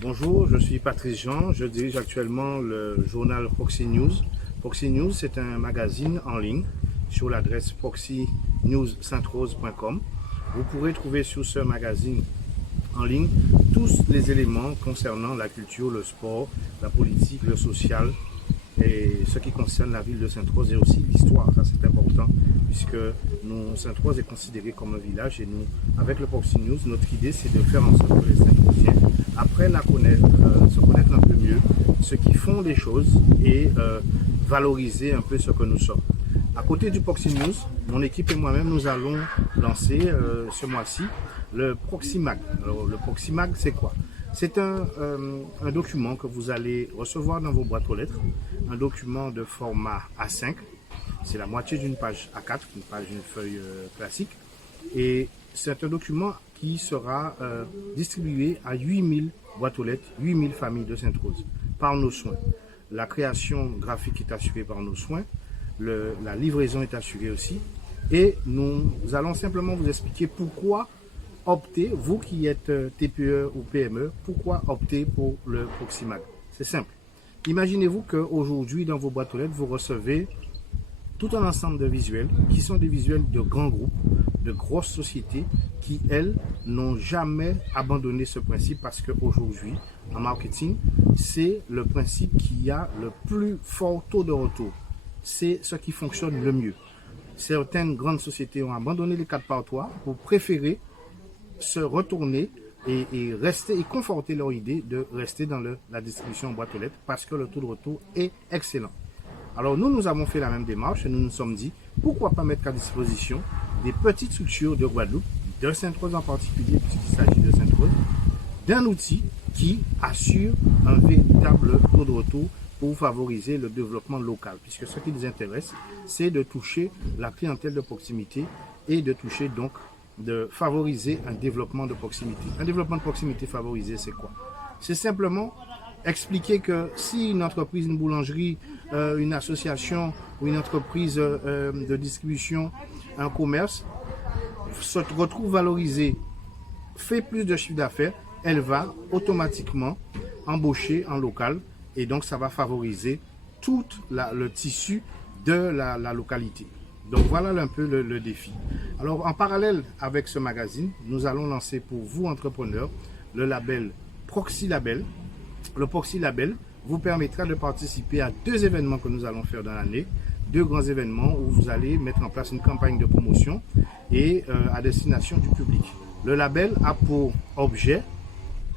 Bonjour, je suis Patrice Jean, je dirige actuellement le journal Proxy News. Proxy News, c'est un magazine en ligne sur l'adresse proxynewssaintrose.com. Vous pourrez trouver sur ce magazine en ligne tous les éléments concernant la culture, le sport, la politique, le social et ce qui concerne la ville de Sainte-Rose et aussi l'histoire. Ça, c'est important puisque Sainte-Rose est considérée comme un village et nous, avec le Proxy News, notre idée, c'est de faire en sorte que les Sainte-Rosiens apprennent à connaître, se connaître un peu mieux ceux qui font les choses et valoriser un peu ce que nous sommes. À côté du Proxy News, mon équipe et moi-même, nous allons lancer ce mois-ci le Proxymag. Alors, le Proxymag, c'est quoi? C'est un document que vous allez recevoir dans vos boîtes aux lettres, un document de format A5. C'est la moitié d'une page A4, une feuille classique. Et c'est un document qui sera distribué à 8000 boîtes aux lettres, 8000 familles de Sainte-Rose, par nos soins. La création graphique est assurée par nos soins, la livraison est assurée aussi. Et nous allons simplement vous expliquer pourquoi opter, vous qui êtes TPE ou PME, pourquoi opter pour le Proxymag. C'est simple. Imaginez-vous qu'aujourd'hui, dans vos boîtes aux lettres, vous recevez tout un ensemble de visuels qui sont des visuels de grands groupes, de grosses sociétés qui, elles, n'ont jamais abandonné ce principe parce qu'aujourd'hui, en marketing, c'est le principe qui a le plus fort taux de retour. C'est ce qui fonctionne le mieux. Certaines grandes sociétés ont abandonné les 4 par 3 pour préférer se retourner et rester et conforter leur idée de rester dans la distribution en boîte aux lettres parce que le taux de retour est excellent. Alors nous avons fait la même démarche et nous nous sommes dit pourquoi pas mettre à disposition des petites structures de Guadeloupe, de Sainte-Rose en particulier puisqu'il s'agit de Sainte-Rose, d'un outil qui assure un véritable taux de retour pour favoriser le développement local puisque ce qui nous intéresse c'est de toucher la clientèle de proximité et de toucher donc de favoriser un développement de proximité. Un développement de proximité favorisé, c'est quoi? C'est simplement expliquer que si une entreprise, une boulangerie, une association ou une entreprise de distribution, un commerce se retrouve valorisée, fait plus de chiffre d'affaires, elle va automatiquement embaucher en local et donc ça va favoriser tout le tissu de la localité. Donc voilà un peu le défi. Alors en parallèle avec ce magazine, nous allons lancer pour vous entrepreneurs le label Proxy Label. Le Proxy Label vous permettra de participer à 2 événements que nous allons faire dans l'année. 2 grands événements où vous allez mettre en place une campagne de promotion et à destination du public. Le label a pour objet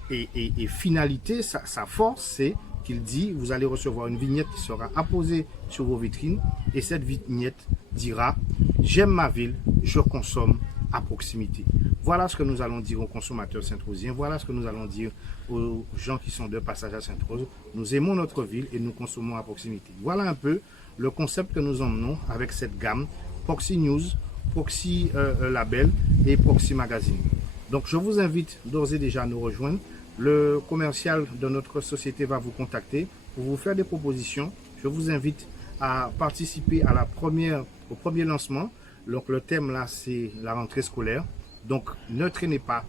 et finalité, sa force, c'est qu'il dit vous allez recevoir une vignette qui sera apposée sur vos vitrines et cette vignette dira j'aime ma ville, je consomme à proximité. Voilà ce que nous allons dire aux consommateurs sainte-rosiens, voilà ce que nous allons dire aux gens qui sont de passage à Sainte-Rose. Nous aimons notre ville et nous consommons à proximité. Voilà un peu le concept que nous emmenons avec cette gamme Proxy News, Proxy Label et Proxy Magazine. Donc je vous invite d'ores et déjà à nous rejoindre. Le commercial de notre société va vous contacter pour vous faire des propositions. Je vous invite à participer à au premier lancement. Donc le thème là, c'est la rentrée scolaire. Donc ne traînez pas,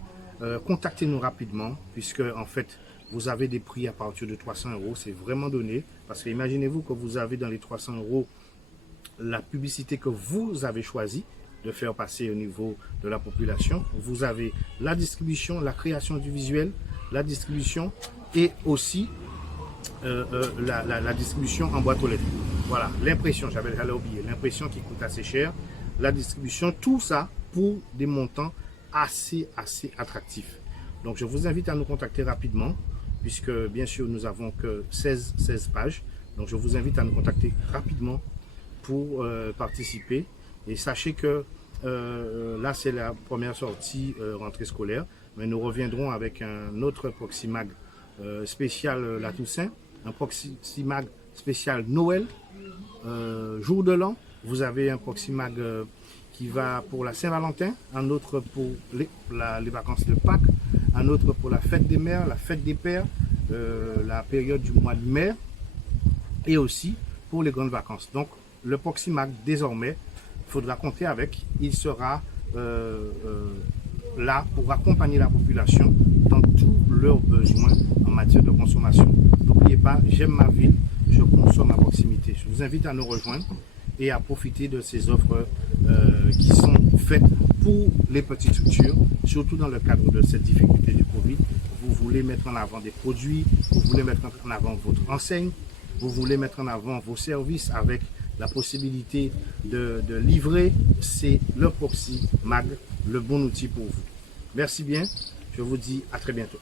contactez-nous rapidement puisque en fait vous avez des prix à partir de 300 €. C'est vraiment donné parce que imaginez-vous que vous avez dans les 300 € la publicité que vous avez choisi de faire passer au niveau de la population. Vous avez la distribution, la création du visuel, la distribution et aussi la distribution en boîte aux lettres. Voilà, l'impression, j'avais oublié, l'impression qui coûte assez cher, la distribution, tout ça pour des montants assez attractifs. Donc je vous invite à nous contacter rapidement puisque bien sûr nous avons que 16 pages. Donc je vous invite à nous contacter rapidement pour participer. Et sachez que là c'est la première sortie rentrée scolaire, mais nous reviendrons avec un autre Proxymag spécial la Toussaint, un Proxymag spécial Noël, jour de l'an. Vous avez un Proxymag qui va pour la Saint-Valentin, un autre pour les vacances de Pâques, un autre pour la fête des mères, la fête des pères, la période du mois de mai et aussi pour les grandes vacances. Donc le Proxymag désormais, il faudra compter avec, il sera là pour accompagner la population dans tous leurs besoins en matière matière de consommation. N'oubliez pas, j'aime ma ville, je consomme à proximité. Je vous invite à nous rejoindre et à profiter de ces offres qui sont faites pour les petites structures, surtout dans le cadre de cette difficulté du Covid. Vous voulez mettre en avant des produits, vous voulez mettre en avant votre enseigne, vous voulez mettre en avant vos services avec la possibilité de livrer, c'est le Proxi Mag, le bon outil pour vous. Merci bien, je vous dis à très bientôt.